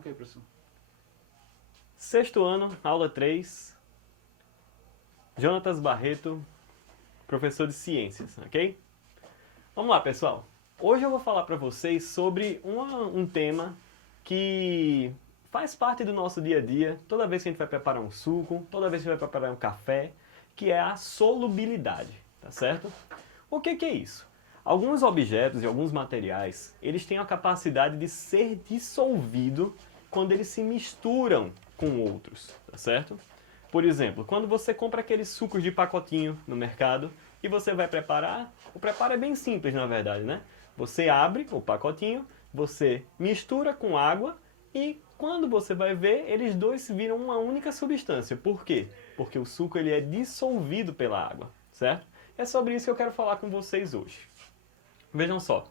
Ok, professor. Sexto ano, aula 3, Jonatas Barreto, professor de ciências, ok? Vamos lá, pessoal. Hoje eu vou falar para vocês sobre um tema que faz parte do nosso dia a dia, toda vez que a gente vai preparar um suco, toda vez que a gente vai preparar um café, que é a solubilidade, tá certo? O que é isso? Alguns objetos e alguns materiais, eles têm a capacidade de ser dissolvido quando eles se misturam com outros, tá certo? Por exemplo, quando você compra aqueles sucos de pacotinho no mercado e você vai preparar, o preparo é bem simples na verdade, né? Você abre o pacotinho, você mistura com água e quando você vai ver, eles dois viram uma única substância. Por quê? Porque o suco ele é dissolvido pela água, certo? É sobre isso que eu quero falar com vocês hoje. Vejam só,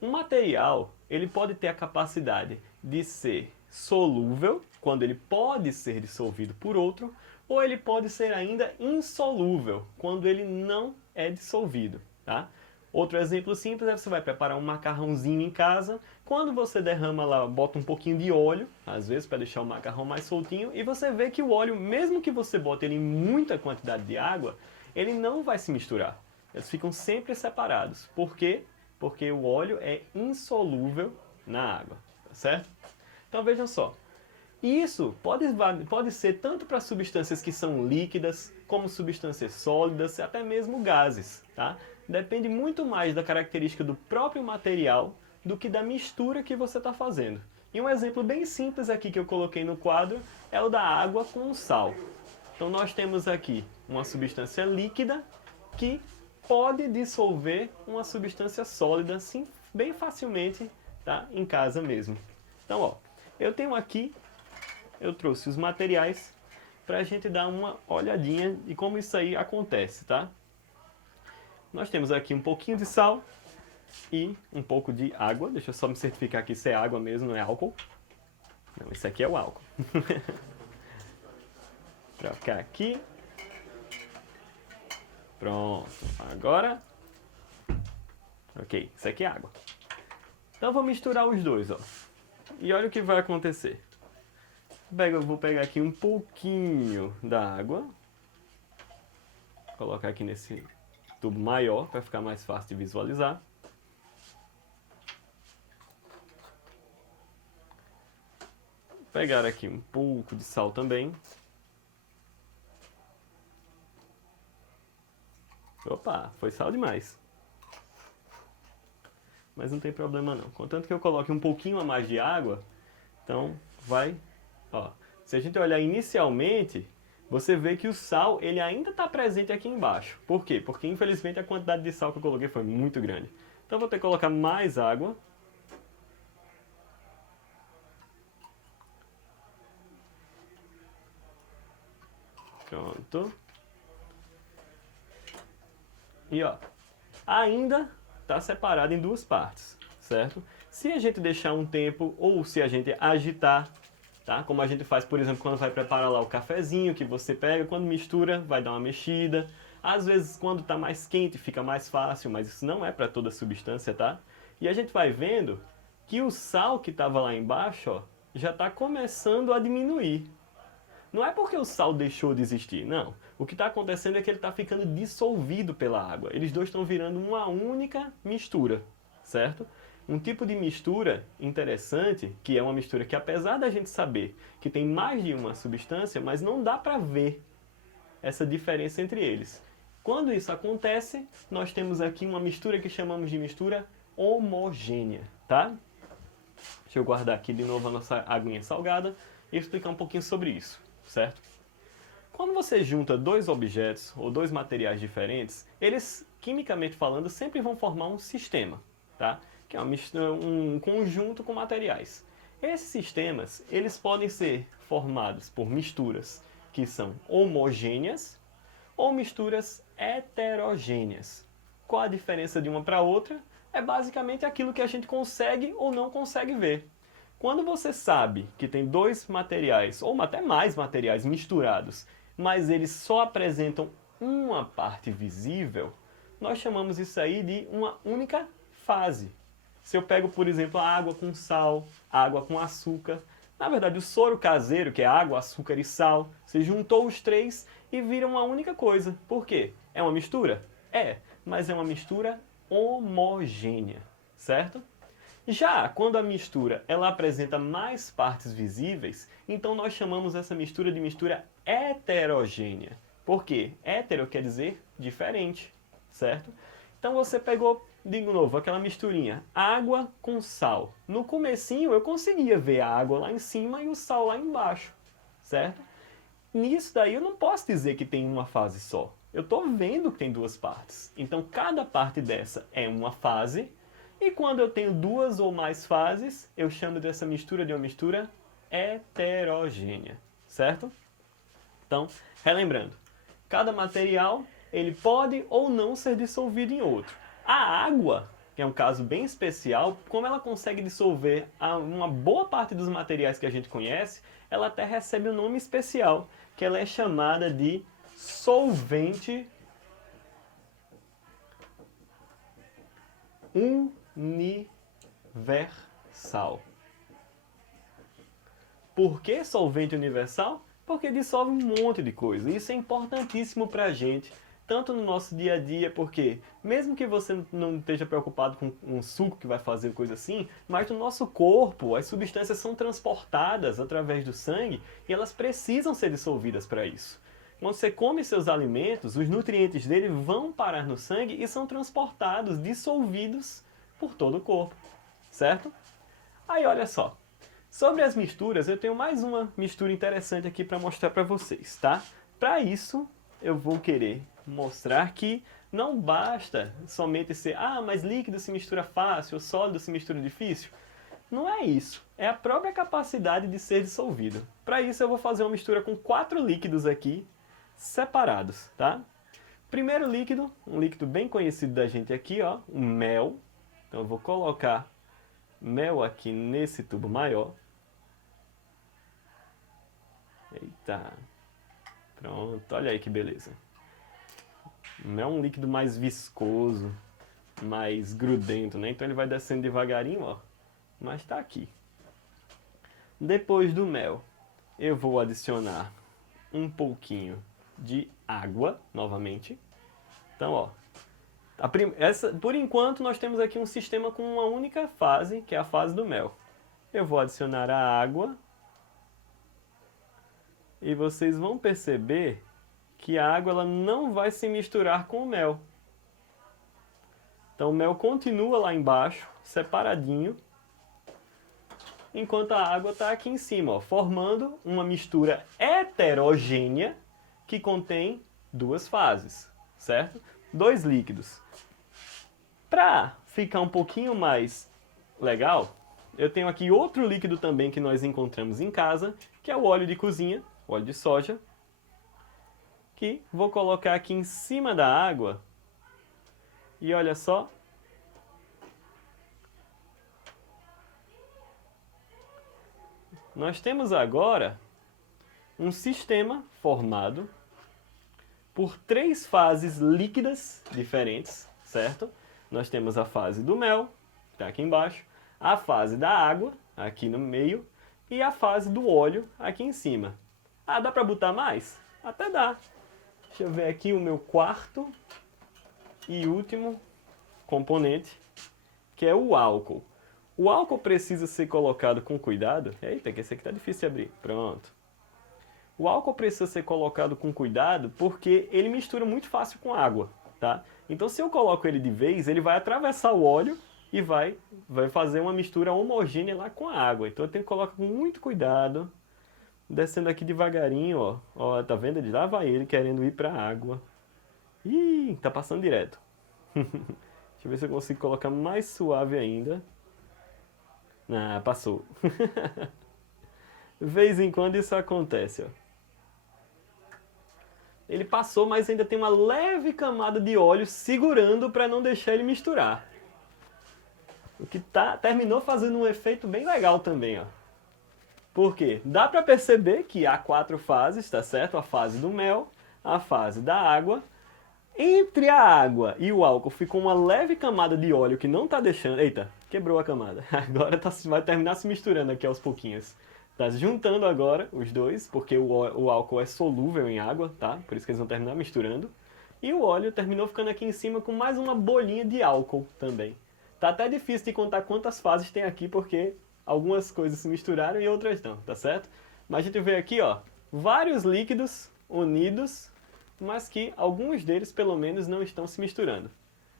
um material ele pode ter a capacidade de ser solúvel, quando ele pode ser dissolvido por outro, ou ele pode ser ainda insolúvel, quando ele não é dissolvido. Tá? Outro exemplo simples é você vai preparar um macarrãozinho em casa, quando você derrama lá, bota um pouquinho de óleo, às vezes para deixar o macarrão mais soltinho, e você vê que o óleo, mesmo que você bote ele em muita quantidade de água, ele não vai se misturar. Eles ficam sempre separados. Por quê? Porque o óleo é insolúvel na água, tá certo? Então vejam só, isso pode ser tanto para substâncias que são líquidas, como substâncias sólidas, até mesmo gases, tá? Depende muito mais da característica do próprio material do que da mistura que você está fazendo. E um exemplo bem simples aqui que eu coloquei no quadro é o da água com sal. Então nós temos aqui uma substância líquida que pode dissolver uma substância sólida assim, bem facilmente, tá? Em casa mesmo. Então, ó, eu tenho aqui, eu trouxe os materiais para a gente dar uma olhadinha de como isso aí acontece, tá? Nós temos aqui um pouquinho de sal e um pouco de água. Deixa eu só me certificar que isso é água mesmo, não é álcool. Não, isso aqui é o álcool. Trocar aqui. Pronto. Agora... Ok, isso aqui é água. Então eu vou misturar os dois, ó. E olha o que vai acontecer. Eu vou pegar aqui um pouquinho da água. Colocar aqui nesse tubo maior para ficar mais fácil de visualizar. Pegar aqui um pouco de sal também. Opa, foi sal demais. Mas não tem problema não. Contanto que eu coloque um pouquinho a mais de água, então vai... Ó, se a gente olhar inicialmente, você vê que o sal ele ainda está presente aqui embaixo. Por quê? Porque infelizmente a quantidade de sal que eu coloquei foi muito grande. Então eu vou ter que colocar mais água. Pronto. E ó, ainda está separado em duas partes, certo? Se a gente deixar um tempo ou se a gente agitar, tá? Como a gente faz, por exemplo, quando vai preparar lá o cafezinho que você pega, quando mistura, vai dar uma mexida. Às vezes, quando está mais quente, fica mais fácil, mas isso não é para toda substância, tá? E a gente vai vendo que o sal que estava lá embaixo, ó, já está começando a diminuir. Não é porque o sal deixou de existir, não. O que está acontecendo é que ele está ficando dissolvido pela água. Eles dois estão virando uma única mistura, certo? Um tipo de mistura interessante, que é uma mistura que apesar da gente saber que tem mais de uma substância, mas não dá para ver essa diferença entre eles. Quando isso acontece, nós temos aqui uma mistura que chamamos de mistura homogênea, tá? Deixa eu guardar aqui de novo a nossa aguinha salgada e explicar um pouquinho sobre isso, certo? Quando você junta dois objetos ou dois materiais diferentes, eles, quimicamente falando, sempre vão formar um sistema, tá? Que é um conjunto com materiais. Esses sistemas, eles podem ser formados por misturas que são homogêneas ou misturas heterogêneas. Qual a diferença de uma para outra? É basicamente aquilo que a gente consegue ou não consegue ver. Quando você sabe que tem dois materiais, ou até mais materiais misturados, mas eles só apresentam uma parte visível, nós chamamos isso aí de uma única fase. Se eu pego, por exemplo, a água com sal, a água com açúcar, Na verdade, o soro caseiro, que é água, açúcar e sal, você juntou os três e vira uma única coisa. Por quê? É uma mistura? É, mas é uma mistura homogênea, certo? Já quando a mistura ela apresenta mais partes visíveis, então nós chamamos essa mistura de mistura heterogênea. Por quê? Hétero quer dizer diferente, certo? Então você pegou, de novo, aquela misturinha, água com sal. No comecinho eu conseguia ver a água lá em cima e o sal lá embaixo, certo? Nisso daí eu não posso dizer que tem uma fase só. Eu estou vendo que tem duas partes. Então cada parte dessa é uma fase. E quando eu tenho duas ou mais fases, eu chamo dessa mistura de uma mistura heterogênea, certo? Então, relembrando, cada material ele pode ou não ser dissolvido em outro. A água, que é um caso bem especial, como ela consegue dissolver uma boa parte dos materiais que a gente conhece, ela até recebe um nome especial, que ela é chamada de solvente universal. Por que solvente universal? Porque dissolve um monte de coisa. Isso é importantíssimo para a gente, tanto no nosso dia a dia, porque mesmo que você não esteja preocupado com um suco que vai fazer coisa assim, mas no nosso corpo as substâncias são transportadas através do sangue e elas precisam ser dissolvidas para isso. Quando você come seus alimentos, os nutrientes dele vão parar no sangue e são transportados, dissolvidos por todo o corpo, certo? Aí olha só, sobre as misturas, eu tenho mais uma mistura interessante aqui para mostrar para vocês, tá? Para isso, eu vou querer mostrar que não basta somente ser, mas líquido se mistura fácil, sólido se mistura difícil. Não é isso, é a própria capacidade de ser dissolvido. Para isso, eu vou fazer uma mistura com 4 líquidos aqui, separados, tá? Primeiro líquido, um líquido bem conhecido da gente aqui, ó, um mel. Então eu vou colocar mel aqui nesse tubo maior. Eita. Pronto, olha aí que beleza. Mel é um líquido mais viscoso, mais grudento, né? Então ele vai descendo devagarinho, ó. Mas tá aqui. Depois do mel, eu vou adicionar um pouquinho de água, novamente. Então, ó, por enquanto nós temos aqui um sistema com uma única fase, que é a fase do mel. Eu vou adicionar a água e vocês vão perceber que a água ela não vai se misturar com o mel. Então o mel continua lá embaixo, separadinho, enquanto a água está aqui em cima, ó, formando uma mistura heterogênea que contém duas fases, certo? Dois líquidos. Para ficar um pouquinho mais legal, eu tenho aqui outro líquido também que nós encontramos em casa, que é o óleo de cozinha, óleo de soja, que vou colocar aqui em cima da água. E olha só. Nós temos agora um sistema formado por 3 fases líquidas diferentes, certo? Nós temos a fase do mel, que está aqui embaixo, a fase da água, aqui no meio, e a fase do óleo, aqui em cima. Dá para botar mais? Até dá. Deixa eu ver aqui o meu quarto e último componente, que é o álcool. O álcool precisa ser colocado com cuidado. Eita, que esse aqui tá difícil de abrir. Pronto. O álcool precisa ser colocado com cuidado porque ele mistura muito fácil com água, tá? Então se eu coloco ele de vez, ele vai atravessar o óleo e vai fazer uma mistura homogênea lá com a água. Então eu tenho que colocar com muito cuidado. Descendo aqui devagarinho, ó. Ó, tá vendo? Lá vai ele querendo ir pra água. Ih, tá passando direto. Deixa eu ver se eu consigo colocar mais suave ainda. Passou. De vez em quando isso acontece, ó. Ele passou, mas ainda tem uma leve camada de óleo segurando para não deixar ele misturar. O que terminou fazendo um efeito bem legal também, ó. Por quê? Dá para perceber que há 4 fases, tá certo? A fase do mel, a fase da água. Entre a água e o álcool ficou uma leve camada de óleo que não está deixando... Eita, quebrou a camada. Agora vai terminar se misturando aqui aos pouquinhos. Tá juntando agora os dois, porque o álcool é solúvel em água, tá? Por isso que eles vão terminar misturando. E o óleo terminou ficando aqui em cima com mais uma bolinha de álcool também. Tá até difícil de contar quantas fases tem aqui, porque algumas coisas se misturaram e outras não, tá certo? Mas a gente vê aqui, ó, vários líquidos unidos, mas que alguns deles, pelo menos, não estão se misturando.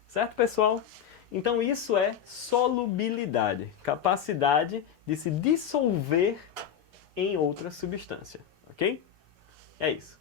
Certo, pessoal? Então isso é solubilidade, capacidade de se dissolver em outra substância, ok? É isso.